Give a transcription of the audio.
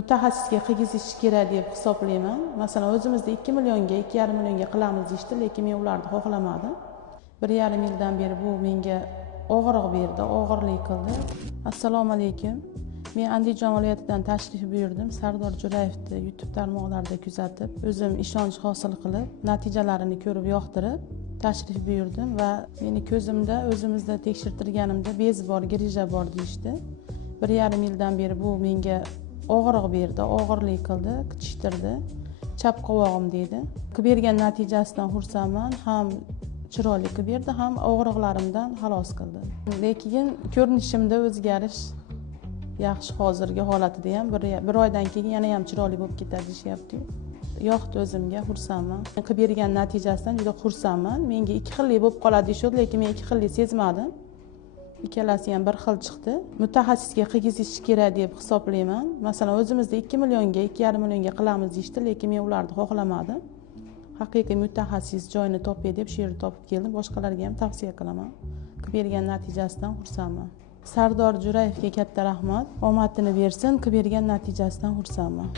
mutaxassisga qilgizish kerak deb hisoblayman. Masalan, o'zimizda 2 millionga, 2,5 millionga qilamiz deyishdi, lekin men ularni xohlamadim. 1,5 yildan beri bu menga og'riq berdi, og'irlik qildi. Assalomu alaykum. Men Andijon viloyatidan tashrif buyurdim. Sardor Jo'rayevni YouTube tarmoqlarida kuzatib, o'zim ishonch hosil qilib, natijalarini ko'rib yoqtirib tashrif buyurdim va meni ko'zimda, o'zimizda tekshirtirganimda bez bor, grija bor deyishdi. 1,5 yildan beri bu menga og'riq berdi, og'irlik qildi, qichishtirdi. Chap qovog'im deydi. Qilib bergan natijasidan xursandman. Ham chiroyli qilib berdi, ham og'riqlarimdan xalos qildi. Lekin ko'rinishimda o'zgarish yaxshi, hozirgi holatida ham bir oydan keyin yana ham chiroyli bo'lib ketadi deyapti-yu. Yoqdi o'zimga, xursandman. Qilib bergan natijasidan juda xursandman. Menga ikki xillik bo'lib qoladi deyishdi, lekin men ikki xillik sezmadim. Ikkalasi ham bir xil chiqdi. Mutaxassisga qilgizish kerak deb hisoblayman. Masalan, o'zimizda 2 millionga, 2,5 millionga qilamiz deyishdi, lekin men ularni xohlamadim. Haqiqiy mutaxassis joyini topay deb shu yerni topib keldim. Boshqalarga ham tavsiya qilaman. Qilib bergan natijasidan xursandman. Sardor Jo'rayevga katta rahmat. Omadini bersin. Qilib bergan natijasidan xursandman.